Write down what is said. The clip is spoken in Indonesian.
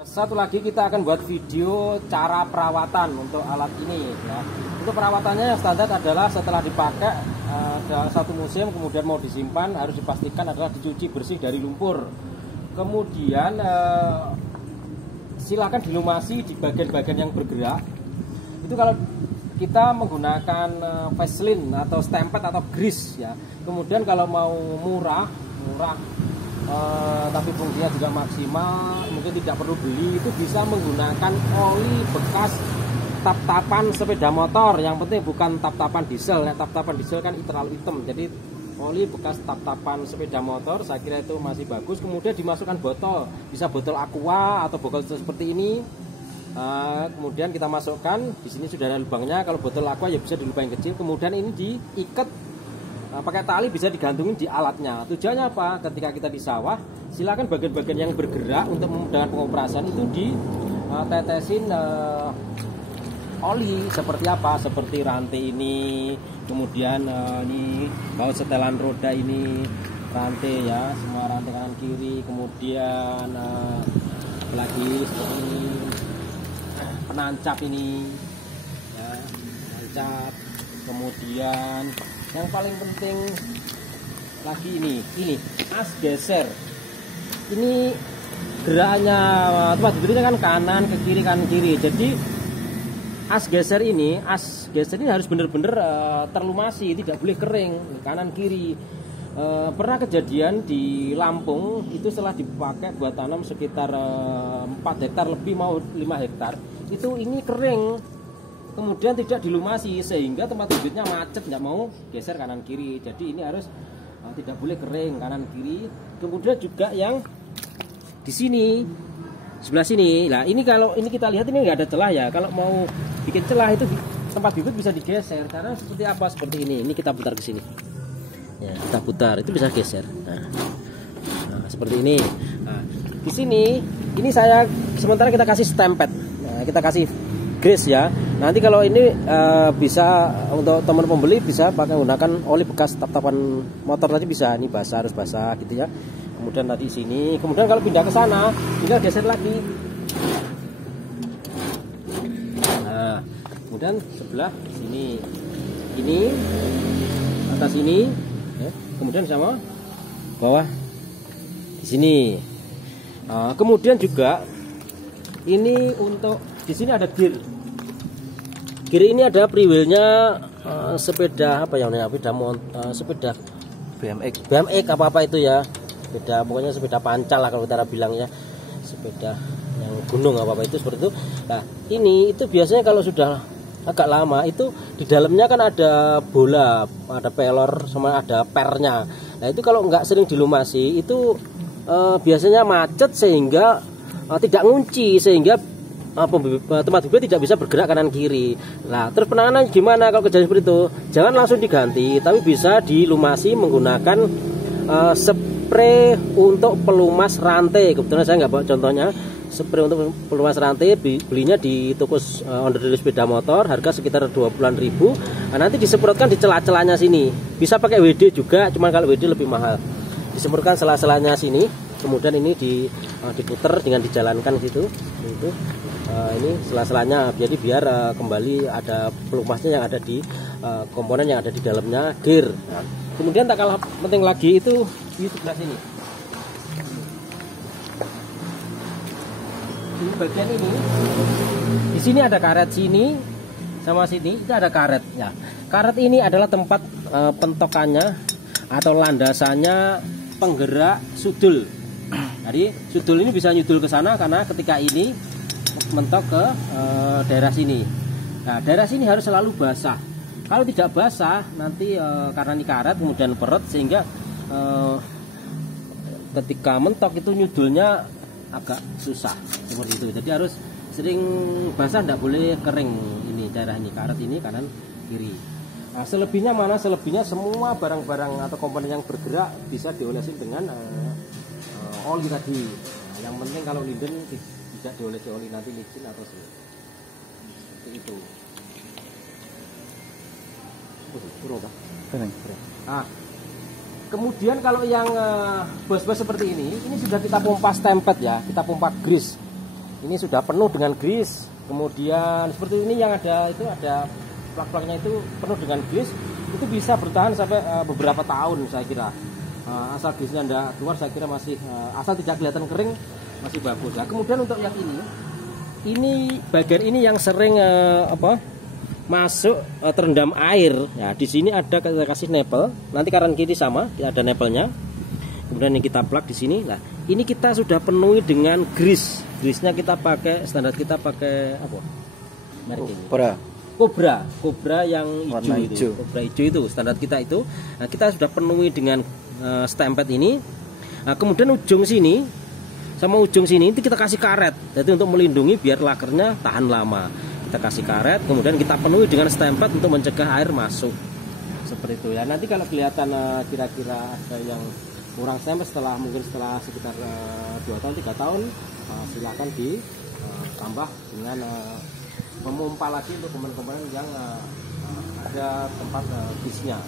Satu lagi kita akan buat video cara perawatan untuk alat ini ya. Untuk perawatannya yang standar adalah setelah dipakai dalam satu musim kemudian mau disimpan harus dipastikan adalah dicuci bersih dari lumpur. Kemudian silakan dilumasi di bagian-bagian yang bergerak. Itu kalau kita menggunakan Vaseline atau stempet atau grease ya. Kemudian kalau mau murah tapi fungsinya juga maksimal, mungkin tidak perlu beli, itu bisa menggunakan oli bekas tap-tapan sepeda motor. Yang penting bukan tap-tapan diesel ya. Tap-tapan diesel kan terlalu hitam, jadi oli bekas tap-tapan sepeda motor saya kira itu masih bagus. Kemudian dimasukkan botol, bisa botol aqua atau botol seperti ini. Kemudian kita masukkan, di sini sudah ada lubangnya. Kalau botol aqua ya bisa di lubang yang kecil. Kemudian ini diikat pakai tali, bisa digantungin di alatnya. Tujuannya apa? Ketika kita di sawah, silakan bagian-bagian yang bergerak untuk memudahkan pengoperasan itu ditetesin oli seperti apa? Seperti rantai ini, kemudian ini baut setelan roda ini, rantai ya, semua rantai kanan kiri, kemudian lagi seperti ini, penancap ini, ya, penancap, kemudian yang paling penting lagi ini as geser. Ini gerakannya tempat duduknya kan kanan ke kiri kanan kiri. Jadi as geser ini harus benar-benar terlumasi, tidak boleh kering kanan kiri. Pernah kejadian di Lampung itu setelah dipakai buat tanam sekitar 4 hektar lebih mau 5 hektar itu ini kering. Kemudian tidak dilumasi sehingga tempat wujudnya macet, nggak mau geser kanan kiri. Jadi ini harus tidak boleh kering kanan kiri. Kemudian juga yang di sini sebelah sini. Nah ini kalau ini kita lihat ini nggak ada celah ya. Kalau mau bikin celah itu tempat bibit bisa digeser. Karena seperti apa? Seperti ini. Ini kita putar ke sini. Ya, kita putar itu bisa geser. Nah, seperti ini. Nah, di sini ini saya sementara kita kasih stempet. Nah, kita kasih grease ya. Nanti kalau ini bisa untuk teman pembeli bisa pakai menggunakan oli bekas tap-tapan motor tadi bisa. Ini basah, harus basah gitu ya. Kemudian tadi sini. Kemudian kalau pindah ke sana, tinggal geser lagi. Nah, kemudian sebelah sini. Ini atas ini, ya. Kemudian sama bawah di sini. Kemudian juga ini untuk di sini ada gear. Gear ini ada freewheelnya sepeda apa yang namanya sepeda BMX apa itu ya, sepeda pokoknya sepeda pancal lah kalau kita bilang ya, sepeda yang gunung apa itu seperti itu. Nah ini itu biasanya kalau sudah agak lama itu di dalamnya kan ada bola, ada pelor sama ada pernya. Nah itu kalau nggak sering dilumasi itu biasanya macet sehingga tidak ngunci, sehingga tempat bibit tidak bisa bergerak kanan kiri. Nah terus penanganan gimana kalau kejadian seperti itu? Jangan langsung diganti, tapi bisa dilumasi menggunakan spray untuk pelumas rantai. Kebetulan saya nggak bawa contohnya. Spray untuk pelumas rantai belinya di toko onderdil sepeda motor, harga sekitar 20-an ribu. Nah, nanti disemprotkan di celah-celahnya sini. Bisa pakai WD juga, cuman kalau WD lebih mahal. Disemprotkan celah-celahnya sini, kemudian ini diputer dengan dijalankan situ. Itu ini sela-selanya, jadi biar kembali ada pelumasnya yang ada di komponen yang ada di dalamnya gear. Nah, kemudian tak kalah penting lagi itu di sebelah sini. Di bagian ini, di sini ada karet sini sama sini itu ada karet. Ya, karet ini adalah tempat pentokannya atau landasannya penggerak sudul. Jadi sudul ini bisa nyudul ke sana karena ketika ini mentok ke daerah sini. Nah daerah sini harus selalu basah. Kalau tidak basah nanti karena ini karet kemudian peret sehingga ketika mentok itu nyudulnya agak susah seperti itu. Jadi harus sering basah, tidak boleh kering. Ini daerah ini karet ini kanan kiri. Nah selebihnya mana? Selebihnya semua barang-barang atau komponen yang bergerak bisa diolesin dengan oli tadi. Nah, yang penting kalau linden tidak diolesi oli nanti licin atau seperti itu. Nah, kemudian kalau yang bos-bos seperti ini sudah kita pompa stempet ya, kita pompa grease. ini sudah penuh dengan grease. Kemudian seperti ini yang ada itu ada plak-plaknya itu penuh dengan grease, itu bisa bertahan sampai beberapa tahun saya kira. Asal grease-nya tidak keluar saya kira masih asal tidak kelihatan kering masih bagus. Nah, kemudian untuk yang ini bagian ini yang sering masuk terendam air. Ya, di sini ada kita kasih nepel. Nanti kanan kiri sama, ada nepelnya. Kemudian ini kita plak di sini. Nah, ini kita sudah penuhi dengan grease. Grease-nya kita pakai standar kita pakai apa? Merek ini. Cobra yang hijau itu. Cobra hijau itu standar kita itu. Nah, kita sudah penuhi dengan stempet ini. Nah, kemudian ujung sini sama ujung sini itu kita kasih karet. Jadi untuk melindungi biar lakernya tahan lama. Kita kasih karet, kemudian kita penuhi dengan stempet untuk mencegah air masuk. Seperti itu ya. Nanti kalau kelihatan kira-kira ada yang kurang stempet mungkin setelah sekitar 2 tahun 3 tahun, silakan ditambah dengan memompa lagi untuk komponen-komponen yang ada tempat grease-nya.